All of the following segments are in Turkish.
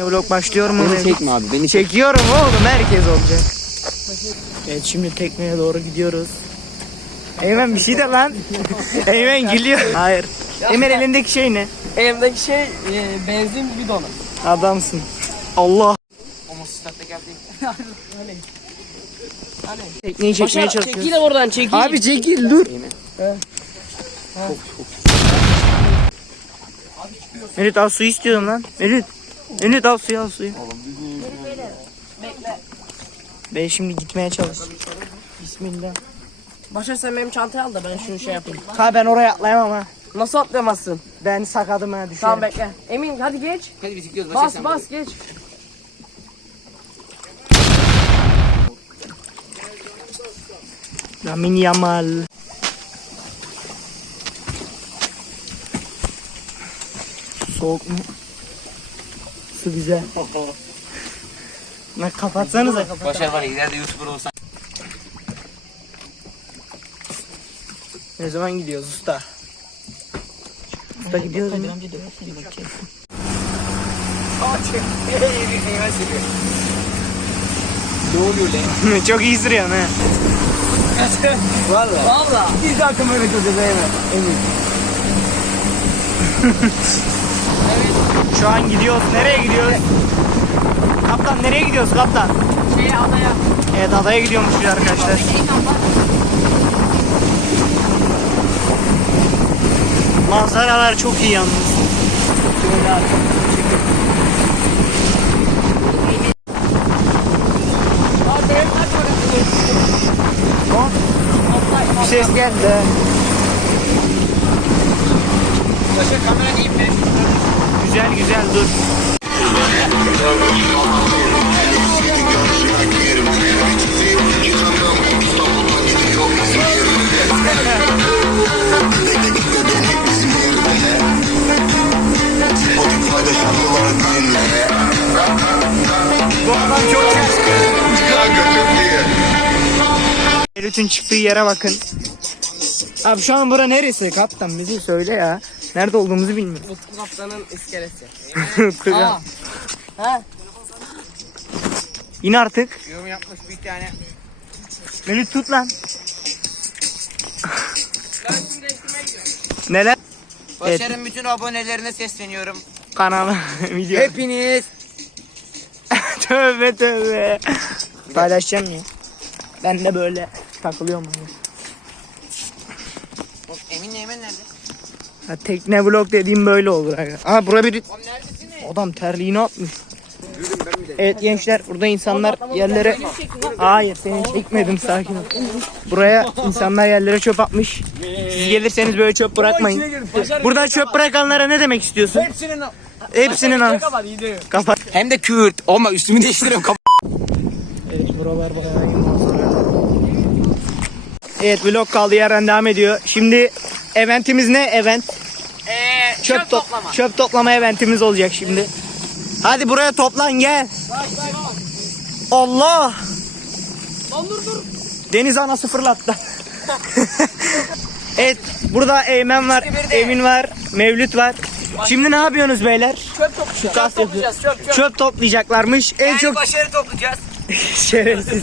Vlog başlıyor mu? Beni çekme abi beni çek. Çekiyorum oğlum herkes olacak. Evet şimdi tekneye doğru gidiyoruz. Eymen bir şey de lan. Eymen gülüyor. Hayır. Eymen elindeki şey ne? Elimdeki şey e, benzin bidonu. Adamsın. Allah. Tekneyi çekmeye Başar çalışıyoruz. çekil oradan çekil. Abi çekil dur. Merit al suyu istiyorum lan. Merit. Merit al suyu al suyu. Ben şimdi gitmeye çalış. Bismillah. Başar sen benim çantayı al da ben şunu şey yapayım. Ha ben oraya atlayamam ha. Nasıl atlayamazsın? Ben sakadım ha düşerim. Tamam bekle. Emin hadi geç. Hadi biz gidiyoruz. Bas bas geç. Lamin Yamal. Soğuk mu? Su güzel. Lan kapatsanıza kapat. Başar var ya ileride YouTuber olsan. Ne zaman gidiyoruz usta? Usta gidiyoruz mu? Ne oluyor lan? Çok iyi sürüyorsun ha. Valla. Valla. Bir dakika Hoca hemen. Emin. Şu an gidiyoruz. Nereye gidiyoruz? Kaptan nereye gidiyoruz kaptan? Şey adaya. Evet adaya gidiyormuşuz arkadaşlar. Manzaralar çok iyi yalnız. Şöyle. Hop. Bir ses geldi. Başar kamera mi? Güzel güzel dur. Elüt'ün çıktığı yere bakın. Abi şu an bura neresi kaptan bizi söyle ya. Nerede olduğumuzu bilmiyorum. Utku kaptanın iskelesi. Kırgan. Ha? İn artık. Yorum yapmış bir tane. Beni tut lan. Neler? Başar'ın bütün abonelerine sesleniyorum. Kanala video. Hepiniz. tövbe tövbe. Paylaşacağım ya. Ben de böyle takılıyorum. Hani. Emin Neymen nerede? Ha, tekne vlog dediğim böyle olur. Aga. Aa bura bir Oğlum adam terliğini atmış. Evet gençler burada insanlar yerlere Hayır seni çekmedim sakin ol. Buraya insanlar yerlere çöp atmış. Siz gelirseniz böyle çöp bırakmayın. Burada çöp bırakanlara ne demek istiyorsun? Hepsinin Hepsinin an. kapat iyi Kapat. Hem de Kürt. Olma üstümü değiştiriyorum. Kap- Evet buralar bayağı. Evet vlog kaldığı yerden devam ediyor. Şimdi eventimiz ne? Event. Eee Çöp, to- toplama. Çöp toplama eventimiz olacak şimdi. Hadi buraya toplan gel. Allah. Lan dur dur. Deniz anası fırlattı. evet burada Eymen var, Emin var, Mevlüt var. Şimdi ne yapıyorsunuz beyler? Çöp toplayacağız. Çöp toplayacağız çöp çöp. Çöp toplayacaklarmış. En Yani çok başarı toplayacağız. şerefsiz.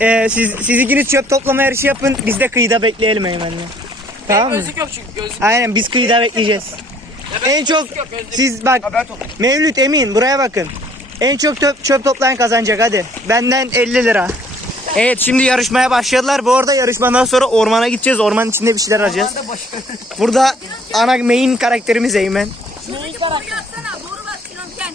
Ee, siz, siz ikiniz çöp toplama yarışı yapın. Biz de kıyıda bekleyelim Eymen'le. Tamam mı? Gözlük yok çünkü gözlük. Aynen biz kıyıda bekleyeceğiz. En çok yok, gözlük. siz bak Ben toplayayım. Mevlüt Emin buraya bakın. En çok çöp, çöp toplayan kazanacak hadi. Benden 50 lira. Evet şimdi yarışmaya başladılar. Bu arada yarışmadan sonra ormana gideceğiz. Ormanın içinde bir şeyler arayacağız. Burada ana main karakterimiz Eymen. Yapsana bak Sinopken.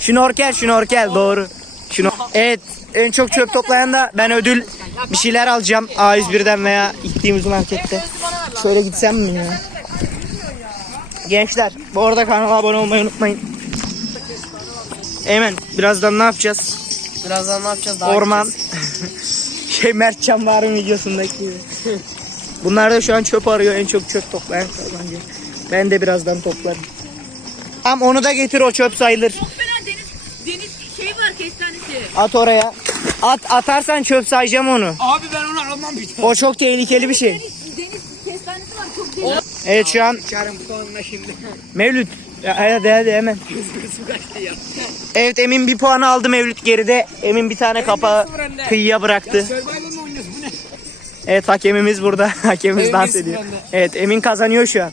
Şnorkel şnorkel doğru. Şunu. Evet en çok çöp toplayan da ben ödül bir şeyler alacağım. A101'den veya gittiğimiz markette. Şöyle gitsem mi ya? Gençler bu arada kanala abone olmayı unutmayın. Eymen birazdan ne yapacağız? Birazdan ne yapacağız daha? Orman. şey Mertcan Varım videosundaki gibi. Bunlar da şu an çöp arıyor. En çok çöp toplayan kazanacak. Ben de birazdan toplarım. Tam onu da getir o çöp sayılır. Çok fena deniz deniz şey var kestanesi. At oraya. At atarsan çöp sayacağım onu. Abi ben onu almam bir tane. O çok tehlikeli bir şey. Deniz, deniz kestanesi var çok deniz. Evet şu an Çarım puanla şimdi. Mevlüt. Ya, hadi hadi hemen. Evet Emin bir puanı aldı Mevlüt geride. Emin bir tane kapağı kıyıya bıraktı. Survivor mı oynuyoruz bu ne? Evet hakemimiz burada. Hakemimiz Emin dans ediyor. Evet Emin kazanıyor şu an.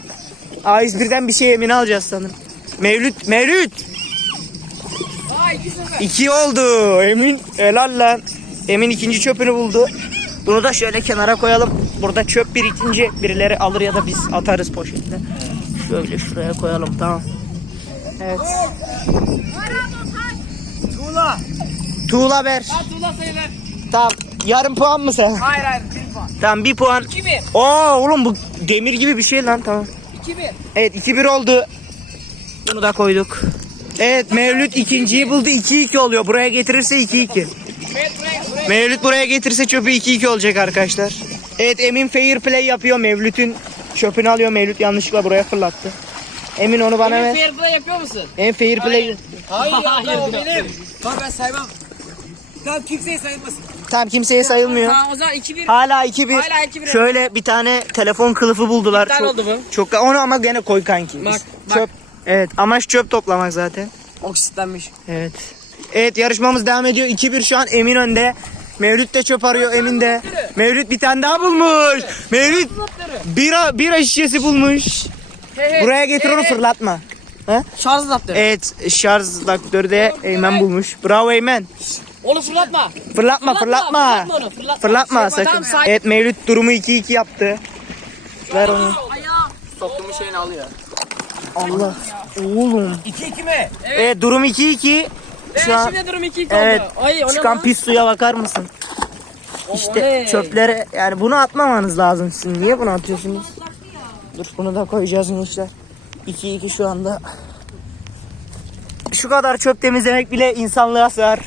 A101'den bir şey Emin'i alacağız sanırım. Mevlüt, Mevlüt. Aa iki oldu. Emin helal lan. Emin ikinci çöpünü buldu. Bunu da şöyle kenara koyalım. Burada çöp birikince birileri alır ya da biz atarız poşetle. Şöyle şuraya koyalım tamam. Evet. Tuğla. Tuğla ver. Ha tuğla sayılır. Tamam. Yarım puan mı sen? Hayır hayır bir puan. Tamam bir puan. 2-1. Oo oğlum bu demir gibi bir şey lan tamam. 2-1. Evet 2-1 oldu. Bunu da koyduk. Evet Mevlüt ikinciyi buldu 2-2 oluyor. Buraya getirirse 2-2. Evet buraya buraya. Mevlüt buraya getirirse çöpü 2-2 olacak arkadaşlar. Evet Emin fair play yapıyor. Mevlüt'ün çöpünü alıyor. Mevlüt yanlışlıkla buraya fırlattı. Emin onu bana Emin ver. fair play yapıyor musun? En fair play. Hayır ya o benim. Tamam ben saymam. Tamam kimseye sayılmasın. Tam kimseye sayılmıyor. Tamam o zaman 2-1. Hala 2-1. Hala 2-1. Şöyle bir tane telefon kılıfı buldular. Bir tane oldu bu. Çok onu ama gene koy kanki. Bak, Çöp. Evet amaç çöp toplamak zaten. Oksitlenmiş. Evet. Evet yarışmamız devam ediyor. 2-1 şu an Emin önde. Mevlüt de çöp arıyor Emin de. Mevlüt bir tane daha bulmuş. Mevlüt bira, bira şişesi bulmuş. Buraya getir onu fırlatma. Şarj adaptörü. Evet şarj adaptörü de Eymen bulmuş. Bravo Eymen. Onu fırlatma. Fırlatma fırlatma. Fırlatma onu fırlatma. Fırlatma sakın. Tamam say. Evet Mevlüt durumu 2-2 yaptı. Ver onu. Soktuğumun şeyini alıyor. Allah. Oğlum. 2-2 mi? Evet durum 2-2. Şu Evet an şimdi durum 2-2 Evet. oldu. Ay o ne çıkan lan? pis suya bakar mısın? İşte ne? çöplere yani bunu atmamanız lazım sizin. Niye bunu atıyorsunuz? Dur bunu da koyacağız gençler. 2-2 şu anda. Şu kadar çöp temizlemek bile insanlığa sığar.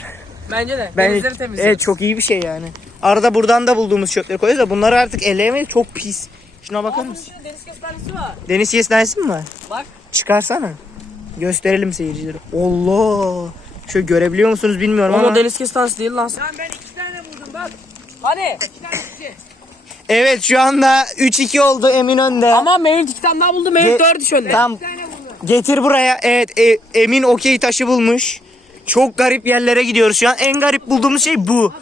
Bence de. Ben, Denizleri temizliyor. evet çok iyi bir şey yani. Arada buradan da bulduğumuz çöpleri koyuyoruz da bunları artık elleyemeyiz çok pis. Şuna bakar mısın? Şimdi deniz kestanesi var. Deniz kestanesi mi var? Bak. Çıkarsana. Gösterelim seyircilere. Allah. Şöyle görebiliyor musunuz bilmiyorum Ama ama. deniz kestanesi değil lan. Tamam ben 2 tane buldum bak. Hani? Evet şu anda 3-2 oldu Emin önde. Ama Mevlüt iki tane daha buldu. Mevlüt Ge- dördü şöyle. Tamam. Getir buraya. Evet e- Emin okey taşı bulmuş. Çok garip yerlere gidiyoruz şu an. En garip bulduğumuz şey bu.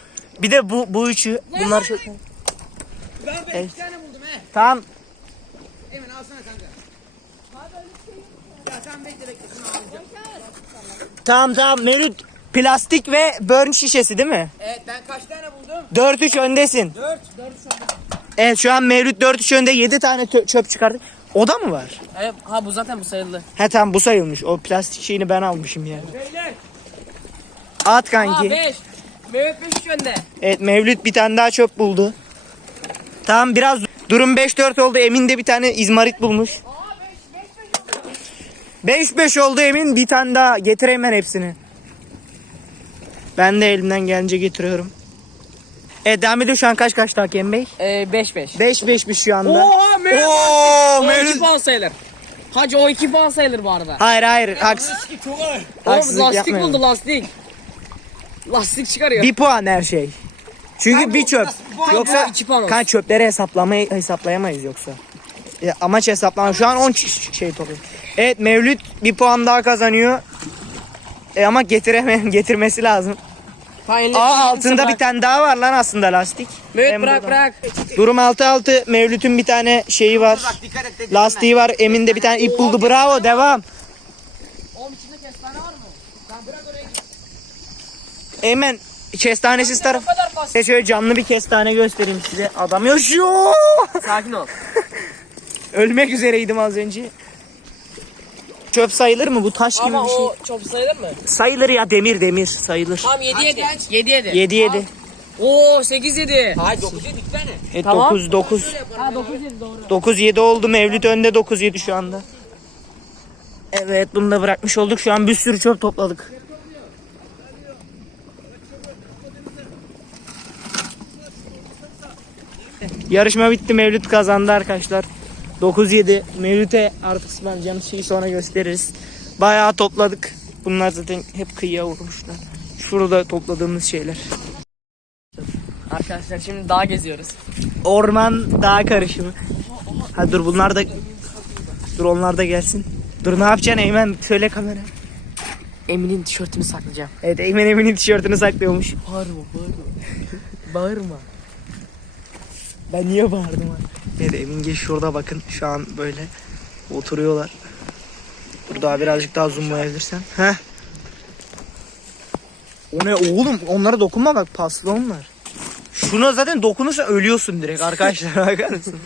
Bir de bu bu üçü. Bunlar çok... Ben ben Evet. 2 tane buldum. Tamam. Hemen alsana kanka. Ya sen bekle bekle şunu alacağım. Tamam tamam Mevlüt. Plastik ve burn şişesi değil mi? Evet ben kaç tane buldum? 4-3 öndesin. 4. Evet şu an Mevlüt 4-3 önde 7 tane tö- çöp çıkardık. O da mı var? Evet, ha bu zaten bu sayıldı. He tamam bu sayılmış. O plastik şeyini ben almışım yani. Beyler. At kanki. 5. Mevlüt 5 önde. Evet Mevlüt bir tane daha çöp buldu. Tamam biraz durum 5-4 oldu. Emin de bir tane izmarit bulmuş. 5-5 oldu Emin. Bir tane daha getir hemen hepsini. Ben de elimden gelince getiriyorum. Evet devam ediyor şu an kaç kaç hakem bey? Ee 5 5. 5-5'miş şu anda. Oha Mevlüt. Oo, O 2 Mevlüt. puan sayılır. Hacı o 2 puan sayılır bu arada. Hayır hayır haks Çok ağır. Oğlum haksızlık lastik yapmayalım. buldu lastik. Lastik çıkarıyor. Bir puan her şey. Çünkü bir çöp. Yoksa kan çöpleri hesaplamayı hesaplayamayız yoksa. Ya, amaç hesaplama. Şu an 10 ç- şey topluyor. Evet Mevlüt bir puan daha kazanıyor. E ama getiremem getirmesi lazım. Elindeki Aa altında bırak. bir tane daha var lan aslında lastik. Mevlüt Hem bırak buradan. bırak. Durum 6-6. Mevlüt'ün bir tane şeyi var. Bak et. Lastiği var. Emin de bir tane ip buldu. Bravo devam. Oğlum içinde kestane var mı? Lan bırak oraya. Hemen kestanesiz taraf. Size şöyle canlı bir kestane göstereyim size. Adam yaşıyor. Sakin ol. Ölmek üzereydim az önce. Çöp sayılır mı? Bu taş gibi Ama bir şey. o çok sayılır mı? Sayılır ya demir demir sayılır. Tamam 7 7. 7 7. 7 7. Oo 8 7. Hayır 9 7 2 tane. Evet Tamam. 9 9. Ha 9 7 doğru. 9 7 oldu. Mevlüt önde 9 7 şu anda. Evet bunu da bırakmış olduk. Şu an bir sürü çöp topladık. Yarışma bitti. Mevlüt kazandı arkadaşlar. 9-7. Mevlüt'e artık ısmarlayacağımız şeyi sonra gösteririz. Bayağı topladık. Bunlar zaten hep kıyıya vurmuşlar. Şurada topladığımız şeyler. Arkadaşlar şimdi dağ geziyoruz. Orman dağ karışımı. Ha dur bunlar da Dur onlar da gelsin. Dur ne yapacaksın Eymen? Söyle kamera. Emin'in tişörtünü saklayacağım. Evet Eymen Emin'in tişörtünü saklıyormuş. Bağırma bağırma. bağırma. Ben niye bağırdım abi? Evet Emin geç şurada bakın. Şu an böyle oturuyorlar. Dur daha birazcık daha zoomlayabilirsen. Heh. O ne oğlum? Onlara dokunma bak paslı onlar. Şuna zaten dokunursa ölüyorsun direkt arkadaşlar bakar mısın?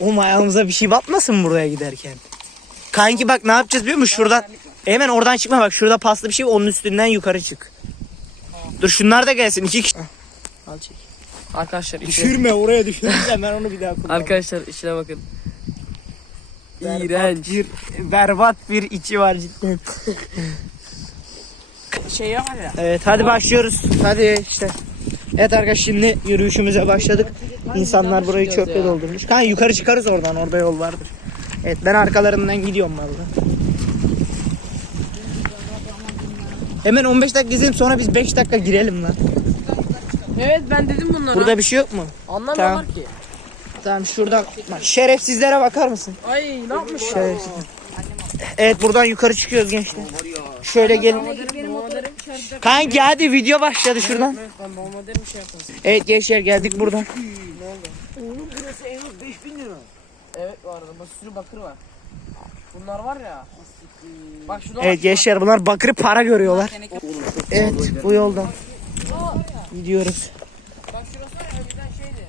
Oğlum ayağımıza bir şey batmasın buraya giderken. Kanki bak ne yapacağız biliyor musun? Şuradan hemen oradan çıkma bak. Şurada paslı bir şey onun üstünden yukarı çık. Dur şunlar da gelsin. iki kişi. Al çek. Arkadaşlar içine, Düşürme oraya düşürürsen ben onu bir daha kullanırım. arkadaşlar içine bakın. İğrenç. Bir berbat bir içi var cidden. Şey var ya. Evet hadi başlıyoruz. Hadi işte. Evet arkadaşlar şimdi yürüyüşümüze başladık. İnsanlar burayı çöple doldurmuş. Kanka yukarı çıkarız oradan orada yol vardır. Evet ben arkalarından gidiyorum valla. Hemen 15 dakika gezelim sonra biz 5 dakika girelim lan. Evet ben dedim bunlara. Burada bir şey yok mu? Anlamıyorlar Tamam. ki. Tamam şuradan bak şerefsizlere bakar mısın? Ay ne yapmış? Şerefsiz. Evet buradan yukarı çıkıyoruz gençler. Şöyle gelin. Kanki hadi video başladı şuradan. Ben babama derim şey yapmasın. Evet gençler geldik buradan. Burası en az 5000 lira. Evet bu arada bir sürü bakır var. Bunlar var ya. Bak şuna Evet bak. gençler bunlar bakırı para görüyorlar. Evet bu yoldan. Gidiyoruz. Bak şurası var ya önceden şeydi.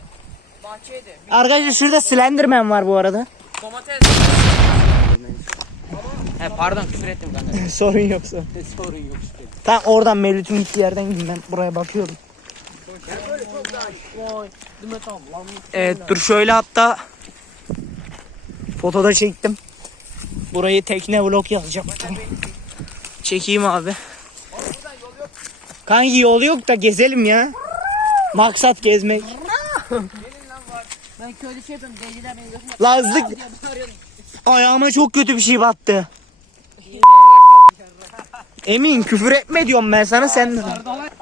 Bahçeydi. Arkadaşlar şurada Slenderman var bu arada. Domates. He pardon küfür ettim kanka. Sorun yoksa. Sorun yok işte. Tam oradan Mevlüt'ün gittiği yerden gideyim ben buraya bakıyorum. Evet dur şöyle hatta fotoda çektim. Burayı tekne vlog yazacağım. Çekeyim abi. Kanki yol yok da gezelim ya. Maksat gezmek. Ben köyde şey yapıyorum. Götürme. Lazlık. Ayağıma çok kötü bir şey battı. Emin küfür etme diyorum ben sana sen de.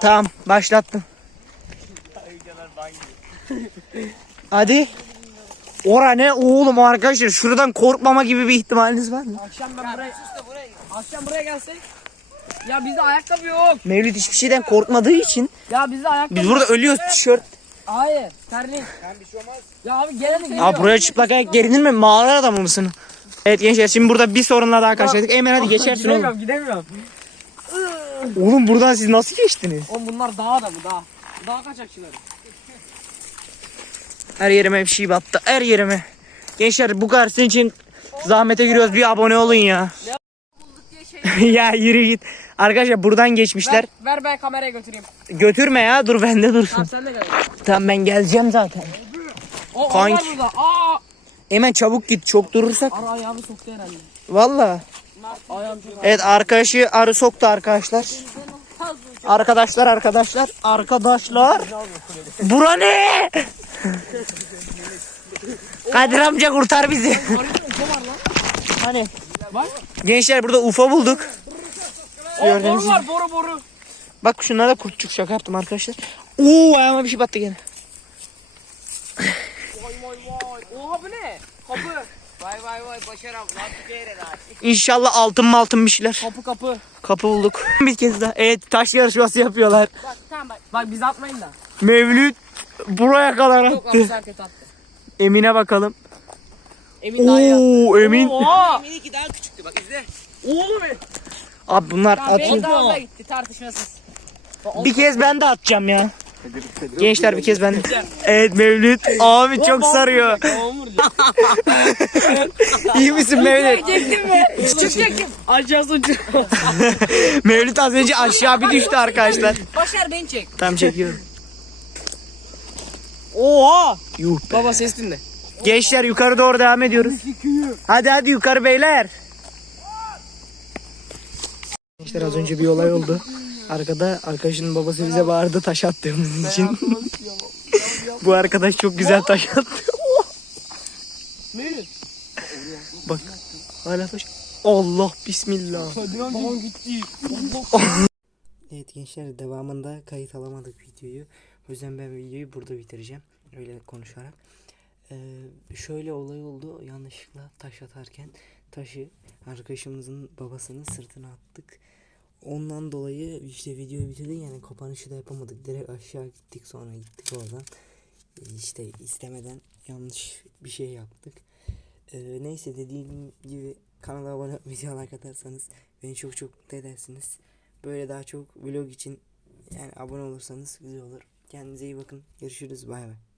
Tamam başlattım. Hadi. Ora ne oğlum arkadaşlar şuradan korkmama gibi bir ihtimaliniz var mı? Akşam ben buraya. Akşam buraya gelsek. Ya bizde ayakkabı yok. Mevlüt hiçbir şeyden korkmadığı için Ya bizde ayakkabı biz burada ölüyoruz tişört. Hayır. Terlik. Ya abi gelene geliyor. Aa buraya çıplak ayak gerilir mi? Mağara adamı mısın? Evet gençler şimdi burada bir sorunla daha karşılaştık. Eymen hadi geçersin oğlum. Gidemiyorum gidemiyorum. Oğlum buradan siz nasıl geçtiniz? Oğlum bunlar dağ da bu dağ. Dağ kaçakçıları. Her yerime bir şey battı. Her yerime. Gençler bu kadar sizin için zahmete giriyoruz. Bir abone olun ya. ya yürü git. Arkadaşlar buradan geçmişler. Ver, ver ben kameraya götüreyim. Götürme ya dur bende dursun. Tamam sen de gel. Tamam ben geleceğim zaten. O, o Kanki. var burada. Aa! Hemen çabuk git çok durursak. Ara ayağımı soktu herhalde. Valla. Ayağım çok Evet arkadaşı arı soktu arkadaşlar. Arkadaşlar arkadaşlar arkadaşlar. Bura ne? Kadir amca kurtar bizi. Hani? Gençler burada UFO bulduk. O Gördüğünüz boru var boru boru. Bak şunlara da kurtçuk şaka yaptım arkadaşlar. Oo ayağıma bir şey battı gene. Vay vay vay. Oha bu ne? Kapı. Vay vay vay başaram. Lan bir kere daha. İnşallah altın mı altın bir şeyler. Kapı kapı. Kapı bulduk. Bir kez daha. Evet taş yarışması yapıyorlar. Bak tamam bak. Bak biz atmayın da. Mevlüt buraya kadar Yok attı. abi serket attı. Emine bakalım. Emin daha iyi attı. Oo Emin. Oha. Emin iki daha küçüktü bak izle. Oğlum. Abi bunlar atın. daha da gitti tartışmasız. Bir kez ben de atacağım ya. Gençler bir kez ben. Evet Mevlüt. Abi çok sarıyor. İyi misin Mevlüt? Çektim. Aşağısı ucu. Mevlüt az önce aşağı bir düştü arkadaşlar. Başar beni çek. Tam çekiyorum. Oha! Yuh be. Baba ses dinle. Gençler yukarı doğru devam ediyoruz. Hadi hadi yukarı beyler. Gençler az önce bir olay oldu. Arkada arkadaşının babası bize bağırdı taş attığımız için. Bu arkadaş çok güzel taş attı. Bak hala taş. Allah bismillah. Evet gençler devamında kayıt alamadık videoyu. O yüzden ben videoyu burada bitireceğim. Öyle konuşarak. Ee, şöyle olay oldu. Yanlışlıkla taş atarken taşı arkadaşımızın babasının sırtına attık. Ondan dolayı işte video bitirdi yani kapanışı da yapamadık. Direkt aşağı gittik sonra gittik oradan. Ee, İşte istemeden yanlış bir şey yaptık. Ee, neyse dediğim gibi kanala abone olup videoya like atarsanız beni çok çok mutlu edersiniz. Böyle daha çok vlog için yani abone olursanız güzel olur. Kendinize iyi bakın. Görüşürüz. Bay bay.